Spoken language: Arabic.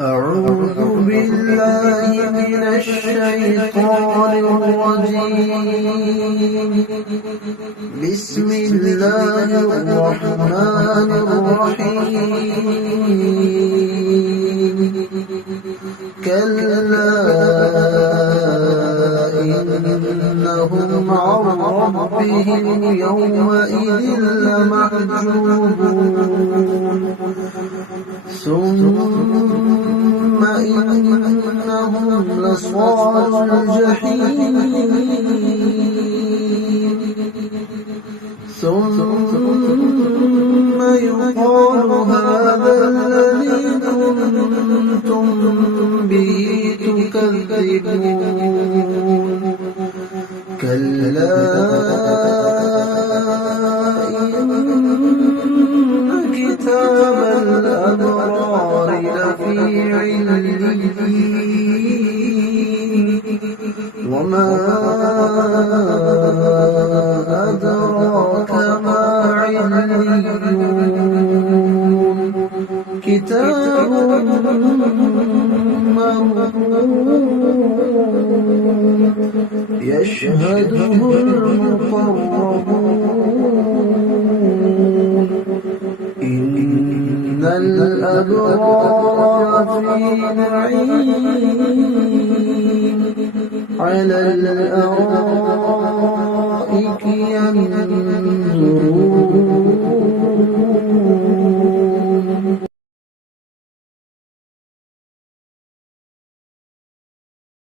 أعوذ بالله من الشيطان الرجيم. بسم الله الرحمن الرحيم. كلا إنهم عن ربهم يومئذ لمحجوبون ثم إنهم لصال الجحيم ثم يقال هذا الذي كنتم به تكذبون كلا إن كتاب الأبرار لفي عليين وما أدراك ما عليون كتاب مرقوم يشهده المقربون إن الأبرار في نعيم على الأرائك ينظرون